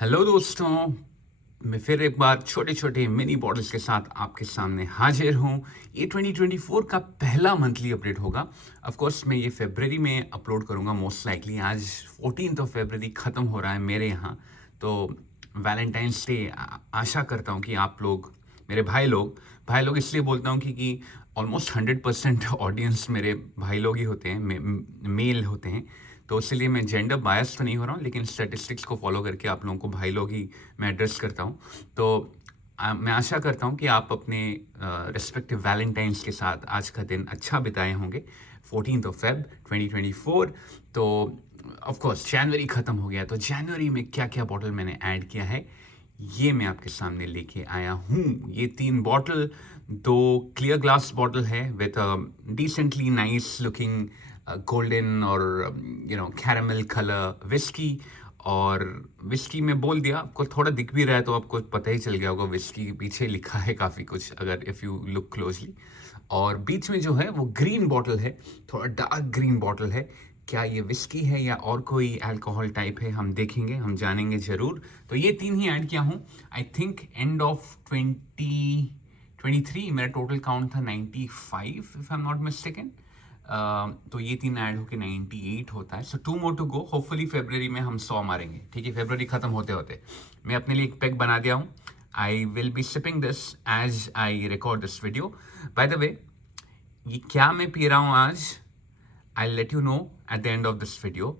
Hello दोस्तों, मैं फिर एक बार छोटे छोटे मिनी बॉटल्स के साथ आपके सामने हाजिर हूँ। ये 2024 का पहला मंथली अपडेट होगा। ऑफ कोर्स मैं ये फरवरी में अपलोड करूँगा मोस्ट लाइकली। आज 14 फरवरी ख़त्म हो रहा है मेरे यहाँ, तो वैलेंटाइंस डे आशा करता हूँ कि आप लोग, मेरे भाई लोग इसलिए बोलता हूँ क्योंकि ऑलमोस्ट 100% ऑडियंस मेरे भाई लोग ही होते हैं, मेल होते हैं। तो इसलिए मैं जेंडर बायस तो नहीं हो रहा हूँ, लेकिन स्टैटिस्टिक्स को फॉलो करके आप लोगों को भाई लोग ही मैं एड्रेस करता हूँ। तो मैं आशा करता हूँ कि आप अपने रिस्पेक्टिव वैलेंटाइंस के साथ आज का दिन अच्छा बिताए होंगे। 14 Feb 2024। तो ऑफ कोर्स जनवरी ख़त्म हो गया, तो जनवरी में क्या क्या बॉटल मैंने ऐड किया है ये मैं आपके सामने लेके आया हूँ। ये 3 बॉटल, 2 क्लियर ग्लास बॉटल है with decently nice looking golden और कैरामल कलर विस्की। और विस्की में बोल दिया, आपको थोड़ा दिख भी रहा है तो आपको पता ही चल गया होगा विस्की के पीछे लिखा है काफ़ी कुछ, अगर इफ़ यू लुक क्लोजली। और बीच में जो है वो ग्रीन बॉटल है, थोड़ा डार्क ग्रीन बॉटल है। क्या ये विस्की है या और कोई अल्कोहल टाइप है, हम देखेंगे, हम जानेंगे ज़रूर। तो ये 3 ही ऐड किया हूँ। आई थिंक एंड ऑफ 2023 मेरा टोटल काउंट था 95 if I am not mistaken. तो ये 3 ऐड होके 98 होता है। सो 2 मोर टू गो। होपफुली फरवरी में हम 100 मारेंगे। ठीक है, फरवरी खत्म होते होते मैं अपने लिए एक पैक बना दिया हूँ। I will be sipping this as I record this video. By the way, ये क्या मैं पी रहा हूँ आज, I let you know at the end of this video.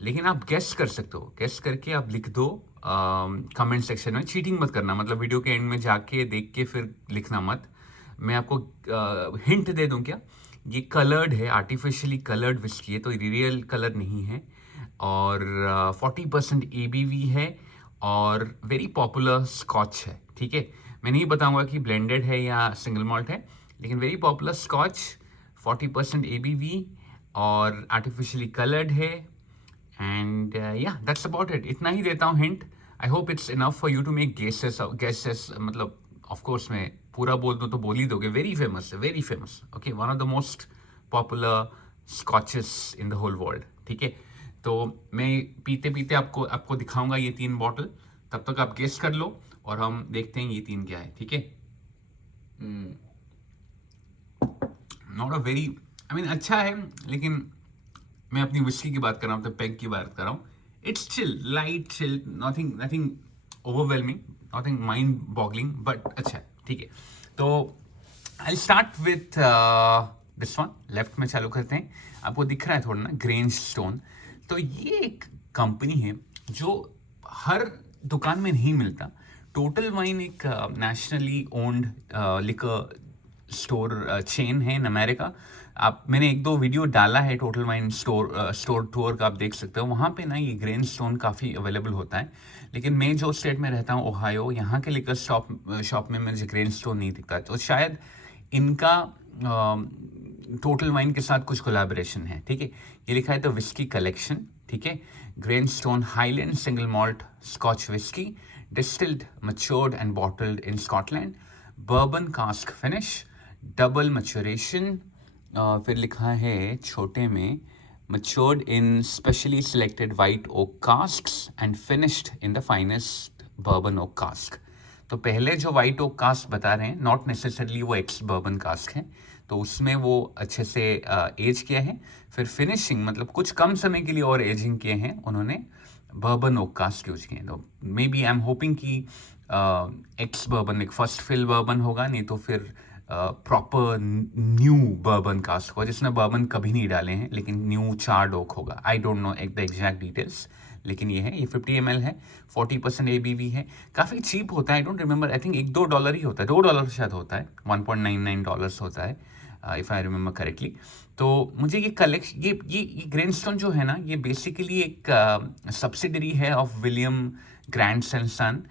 लेकिन आप गेस कर सकते हो, गेस करके आप लिख दो कमेंट सेक्शन में। चीटिंग मत करना, मतलब वीडियो के एंड में जाके देख के फिर लिखना मत। मैं आपको हिंट दे दूं क्या, ये कलर्ड है, आर्टिफिशियली कलर्ड विस्की है, तो रियल कलर नहीं है। और 40% ABV है और वेरी पॉपुलर स्कॉच है। ठीक है, मैं नहीं बताऊंगा कि ब्लेंडेड है या सिंगल मॉल्ट है, लेकिन वेरी पॉपुलर स्कॉच, 40% ABV और आर्टिफिशियली कलर्ड है। एंड या दैट्स अबाउट इट। इतना ही देता हूँ hint. I hope it's enough for you to make guesses. मतलब ऑफ कोर्स मैं पूरा बोल दूँ तो बोल ही दोगे। वेरी फेमस है, very famous. Okay, one of the most popular Scotches in the whole world. ठीक है, तो मैं पीते पीते आपको आपको दिखाऊंगा ये 3 बॉटल। तब तक आप गेस कर लो और हम देखते हैं ये 3 क्या है। ठीक है, not a very, I mean अच्छा है, लेकिन मैं अपनी विस्की की बात कर रहा हूँ, तो पेग की बात कर रहा हूँ। It's chill, light chill, nothing nothing overwhelming, nothing mind boggling, but अच्छा है। ठीक है, तो I start with this one. Left में चालू करते हैं। आपको दिख रहा है थोड़ा ना, ग्रेंज स्टोन। तो ये एक कंपनी है जो हर दुकान में नहीं मिलता। टोटल वाइन एक nationally owned liquor store chain है इन अमेरिका। आप, मैंने 1-2 वीडियो डाला है टोटल वाइन स्टोर टूर का, आप देख सकते हो। वहाँ पे ना ये ग्रेन स्टोन काफ़ी अवेलेबल होता है। लेकिन मैं जो स्टेट में रहता हूँ, ओहायो, यहाँ के लिकर शॉप में मुझे ग्रेन स्टोन नहीं दिखता। तो शायद इनका टोटल वाइन के साथ कुछ कोलैबोरेशन है। ठीक है, ये लिखा है द विस्की कलेक्शन। ठीक है, grain stone Highland single malt Scotch whisky, distilled, matured and bottled in Scotland, bourbon cask finish, double maturation. फिर लिखा है छोटे में, matured in specially selected white oak casks and finished in the finest bourbon oak cask। तो पहले जो white okay cast बता रहे हैं, नॉट नेसेसरली वो एक्स बर्बन कास्ट है, तो उसमें वो अच्छे से एज किया है। फिर फिनिशिंग, मतलब कुछ कम समय के लिए और एजिंग किए हैं उन्होंने, बर्बन ओक कास्ट यूज किए हैं। तो maybe I am hoping कि एक्स बर्बन एक फर्स्ट फिल बर्बन होगा, नहीं तो फिर प्रॉपर न्यू बर्बन कास्ट होगा जिसमें बर्बन कभी नहीं डाले हैं, लेकिन न्यू चार्ड ओक होगा। I don't know the exact details, लेकिन ये है, ये 50 ml है, 40% ABV है, काफ़ी चीप होता है। I don't remember, I think $1-2 ही होता है, $2 शायद होता है, $1.99 होता है, इफ़ आई रिमेंबर करेक्टली। तो मुझे ये कलेक्शन, ये ग्रेनस्टोन जो है ना, ये बेसिकली एक सब्सिडरी है ऑफ विलियम ग्रैंड्स एंड सन।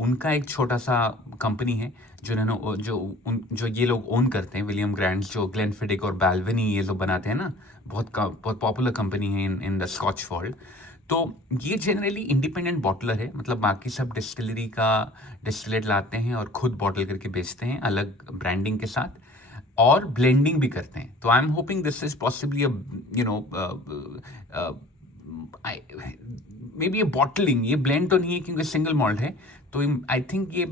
उनका एक छोटा सा कंपनी है जो ये लोग ओन करते हैं। विलियम ग्रैंड्स जो ग्लेनफिडिक और बैल्विनी ये लोग बनाते हैं ना, बहुत पॉपुलर कंपनी है इन द स्कॉच वर्ल्ड। तो ये जनरली इंडिपेंडेंट बॉटलर है, मतलब बाकी सब डिस्टिलरी का डिस्टिलेट लाते हैं और खुद बॉटल करके बेचते हैं अलग ब्रांडिंग के साथ, और ब्लेंडिंग भी करते हैं। तो आई am hopping this is possibly may be ये बॉटलिंग, ये ब्लेंड तो नहीं है क्योंकि सिंगल मॉल्ट है, तो आई थिंक ये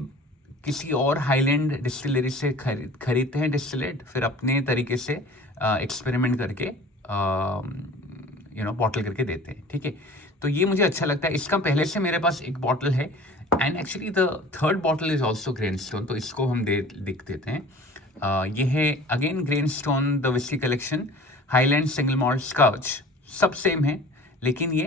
किसी और हाईलैंड डिस्टिलरी से खरीदते हैं डिस्टिलेट, फिर अपने तरीके से एक्सपेरिमेंट करके बॉटल करके देते हैं, ठीक है। तो ये मुझे अच्छा लगता है। इसका पहले से मेरे पास एक बॉटल है, and actually the third bottle is also Grainstone, तो इसको हम दिख देते हैं। ये है again Grainstone the whisky collection Highland single malt Scotch, सब सेम है, लेकिन ये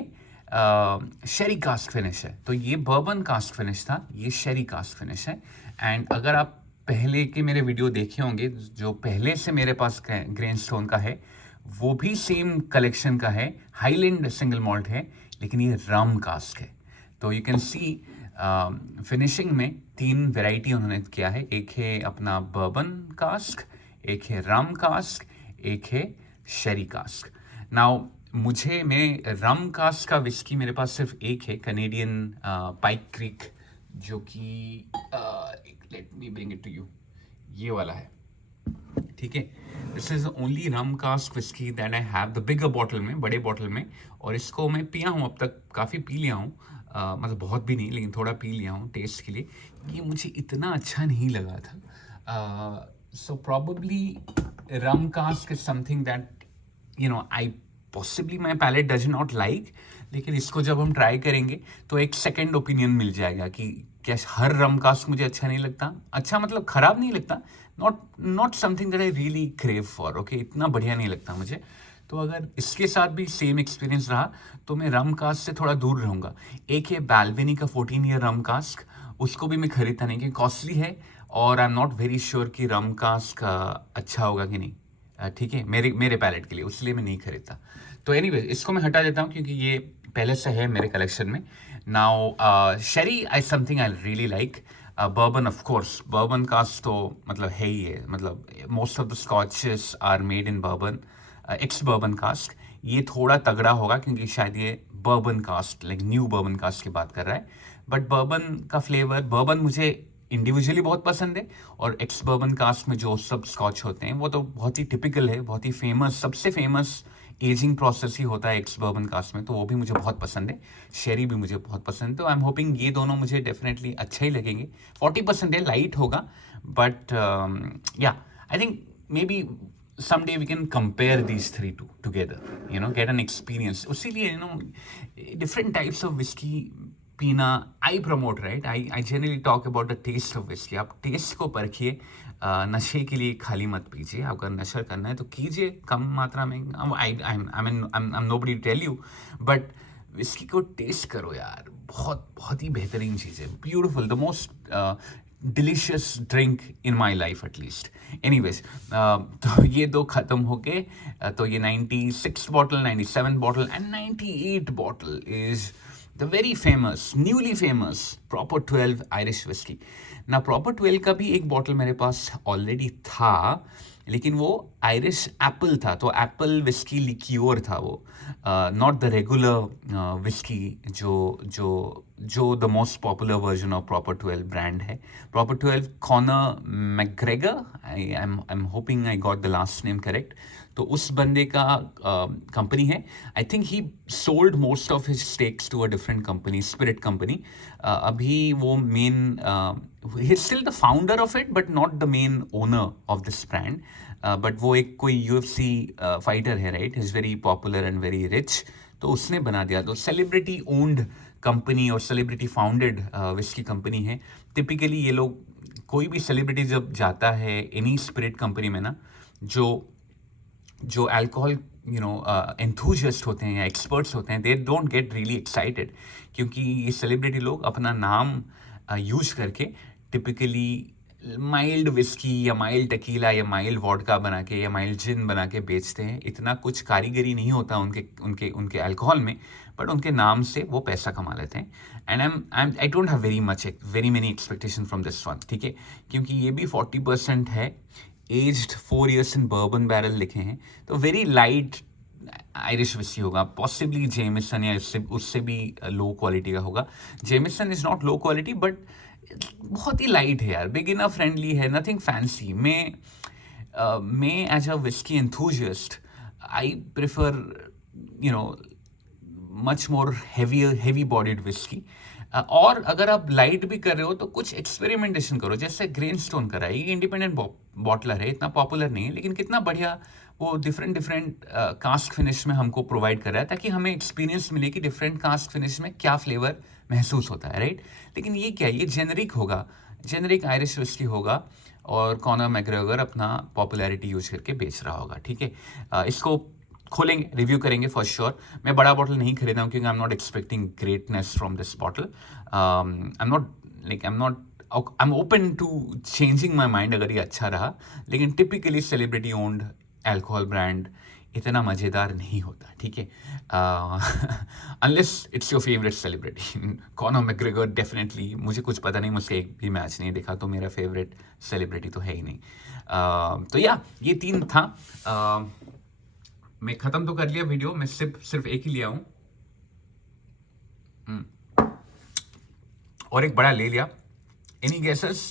शेरी कास्ट फिनिश है। तो ये बर्बन कास्ट फिनिश था, ये शेरी कास्ट फिनिश है। एंड अगर आप पहले के मेरे वीडियो देखे होंगे, जो पहले से मेरे पास ग्रेनस्टोन का है, वो भी सेम कलेक्शन का है, हाईलैंड सिंगल मॉल्ट है, लेकिन ये रम कास्ट है। तो यू कैन सी फिनिशिंग में 3 वैरायटी उन्होंने किया है, एक है अपना बर्बन कास्क, एक है रम कास्क, एक है शेरी कास्क। नाउ मैं रम कास्ट का विस्की मेरे पास सिर्फ एक है, कैनेडियन पाइक क्रीक, जो कि let me bring it to you, ये वाला है, ठीक है। This is the only rum cask whisky that I have, the bigger bottle में, बड़े बॉटल में, और इसको मैं पिया हूँ अब तक, काफ़ी पी लिया हूँ, मतलब बहुत भी नहीं, लेकिन थोड़ा पी लिया हूँ टेस्ट के लिए। ये मुझे इतना अच्छा नहीं लगा था, so probably rum cask is something that I possibly my palate does not like, लेकिन इसको जब हम ट्राई करेंगे तो एक सेकेंड ओपिनियन मिल जाएगा कि क्या हर रम कास्ट मुझे अच्छा नहीं लगता, अच्छा मतलब खराब नहीं लगता, not something that I really crave for, okay, इतना बढ़िया नहीं लगता मुझे। तो अगर इसके साथ भी सेम एक्सपीरियंस रहा तो मैं रम कास्ट से थोड़ा दूर रहूँगा। एक है बैल्वेनी का 14 ईयर रम कास्ट, उसको भी मैं खरीदता नहीं क्योंकि कॉस्टली है, और आई एम नॉट वेरी श्योर कि रम कास्ट का अच्छा होगा कि नहीं, ठीक है, मेरे पैलेट के लिए, उसलिए मैं नहीं खरीदता। तो एनीवे इसको मैं हटा देता हूँ क्योंकि ये पहले से है मेरे कलेक्शन में। Now sherry I something I really like, bourbon of course, bourbon cask तो मतलब है ही है, मतलब most of the scotches are made in bourbon, ex bourbon cask. ये थोड़ा तगड़ा होगा क्योंकि शायद ये bourbon cask, like new bourbon cask की बात कर रहा है, बट बर्बन का फ्लेवर, बर्बन मुझे इंडिविजुअली बहुत पसंद है, और एक्स बर्बन कास्ट में जो सब स्कॉच होते हैं वो तो बहुत ही टिपिकल है, बहुत ही फेमस, सबसे फेमस एजिंग प्रोसेस ही होता है एक्स बर्बन कास्ट में, तो वो भी मुझे बहुत पसंद है, शेरी भी मुझे बहुत पसंद है। तो आई एम होपिंग ये दोनों मुझे डेफिनेटली अच्छे ही लगेंगे। 40% है, लाइट होगा, बट या I think may be someday we can compare these three together, get an experience. उसीलिए different types of whiskey पीना I promote, right? I generally talk about the taste of whiskey. आप test को परखिए, नशे के लिए खाली मत पीजिए, अगर नशा करना है तो कीजिए कम मात्रा में। I'm nobody to tell you, but whisky को टेस्ट करो यार, बहुत बहुत ही बेहतरीन चीज़ है, beautiful, the most delicious drink in my life at least. Anyways, तो ये दो ख़त्म हो गए, तो ये 96 bottle, 97 bottle and 98 bottle is the very famous, newly famous proper 12 Irish whisky. ना प्रॉपर 12 का भी एक बॉटल मेरे पास ऑलरेडी था, लेकिन वो आयरिश एप्पल था, तो एप्पल विस्की लिक्योर था वो, नॉट द रेगुलर विस्की जो the most popular version of proper 12 brand है। Proper 12 Conor McGregor, I am hoping I got the last name correct, तो उस बंदे का कंपनी है। I think he sold most of his stakes to a different company, spirit company. अभी वो man, he is still the founder of it but not the main owner of this brand, but वो एक कोई UFC fighter है, right, is very popular and very rich, तो उसने बना दिया। तो सेलिब्रिटी ओन्ड कंपनी और सेलिब्रिटी फाउंडेड विस्की कंपनी है। टिपिकली ये लोग, कोई भी सेलिब्रिटी जब जाता है एनी स्पिरिट कंपनी में ना, जो अल्कोहल एंथुजिस्ट होते हैं या एक्सपर्ट्स होते हैं, they don't get really excited, क्योंकि ये सेलिब्रिटी लोग अपना नाम यूज करके टिपिकली माइल्ड विस्की या माइल्ड टकीला या माइल्ड वॉडका बना के या माइल्ड जिन बना के बेचते हैं। इतना कुछ कारीगरी नहीं होता उनके अल्कोहल में, बट उनके नाम से वो पैसा कमा लेते हैं। And I don't have very many expectation from this one, ठीक है, क्योंकि ये भी 40% है, aged 4 years in bourbon barrel लिखे हैं, तो वेरी लाइट आयरिश विस्की होगा, पॉसिबली जेमिसन या उससे भी लो क्वालिटी का होगा। Jameson is not low quality but बहुत ही लाइट है यार, बिगिनर फ्रेंडली है, नथिंग फैंसी। मैं as a whisky enthusiast I prefer much more heavy bodied whisky. और अगर आप लाइट भी कर रहे हो तो कुछ एक्सपेरिमेंटेशन करो, जैसे ग्रेनस्टोन करा है, ये इंडिपेंडेंट बॉटलर है, इतना पॉपुलर नहीं है लेकिन कितना बढ़िया वो डिफरेंट डिफरेंट कास्ट फिनिश में हमको प्रोवाइड कर रहा है, ताकि हमें एक्सपीरियंस मिले कि डिफरेंट कास्ट फिनिश में क्या फ्लेवर महसूस होता है, राइट। लेकिन ये क्या है, ये जेनरिक होगा, जेनरिक आयरिश विस्की होगा और कॉनर मैकग्रेगर अपना पॉपुलैरिटी यूज करके बेच रहा होगा, ठीक है। इसको खोलेंगे, रिव्यू करेंगे फॉर श्योर। मैं बड़ा बॉटल नहीं खरीदा हूँ क्योंकि I am not expecting greatness from this bottle. I am open to changing my mind अगर ये अच्छा रहा, लेकिन typically celebrity owned alcohol brand इतना मज़ेदार नहीं होता, ठीक है, unless it's your favourite celebrity. Conor McGregor definitely, मुझे कुछ पता नहीं, मुझसे एक भी मैच नहीं देखा, तो मेरा फेवरेट सेलिब्रिटी तो है ही नहीं। तो या ये 3 था। मैं ख़त्म तो कर लिया वीडियो, मैं सिर्फ एक ही लिया हूँ और एक बड़ा ले लिया। Any guesses?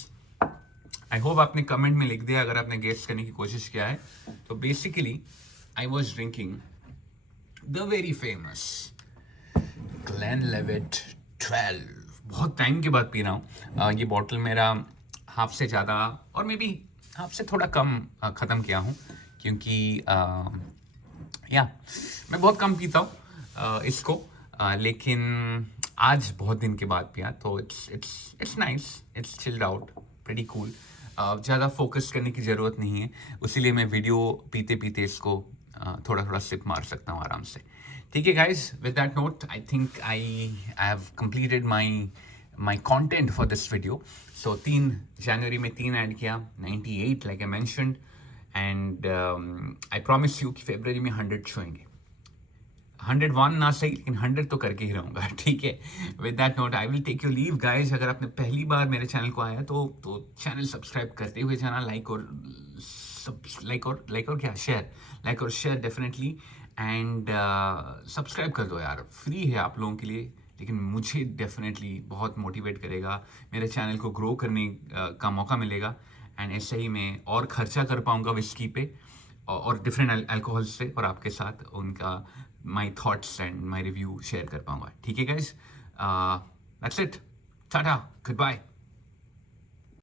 आई होप आपने कमेंट में लिख दिया अगर आपने गेस करने की कोशिश किया है। तो basically I was drinking the very famous Glenlivet 12। बहुत टाइम के बाद पी रहा हूँ। ये बॉटल मेरा हाफ से ज़्यादा और मे बी हाफ से थोड़ा कम ख़त्म किया हूँ, क्योंकि या मैं बहुत कम पीता हूँ इसको, लेकिन आज बहुत दिन के बाद पिया, तो it's nice, it's chilled out, pretty cool. ज़्यादा फोकस करने की ज़रूरत नहीं है, उसीलिए मैं वीडियो पीते पीते इसको थोड़ा थोड़ा सिप मार सकता हूँ आराम से, ठीक है guys. With that note I think I have completed my content for this video. So 3 जनवरी में 3 ऐड किया, 98 like I mentioned, and I promise you कि फरवरी में 100 छुएंगे। 101 ना सही, लेकिन 100 तो करके ही रहूँगा, ठीक है। With that note I will take you leave guys. अगर आपने पहली बार मेरे चैनल को आया तो चैनल सब्सक्राइब करते हुए जाना, लाइक और शेयर डेफिनेटली, एंड सब्सक्राइब कर दो यार, फ्री है आप लोगों के लिए, लेकिन मुझे डेफिनेटली बहुत मोटिवेट करेगा, मेरे चैनल को ग्रो करने का मौका मिलेगा, एंड ऐसे ही मैं और खर्चा कर पाऊँगा विस्की पे और डिफरेंट अल्कोहल से, और आपके साथ उनका my thoughts and my review share कर पाऊँगा, ठीक है guys. That's it, tata, good bye.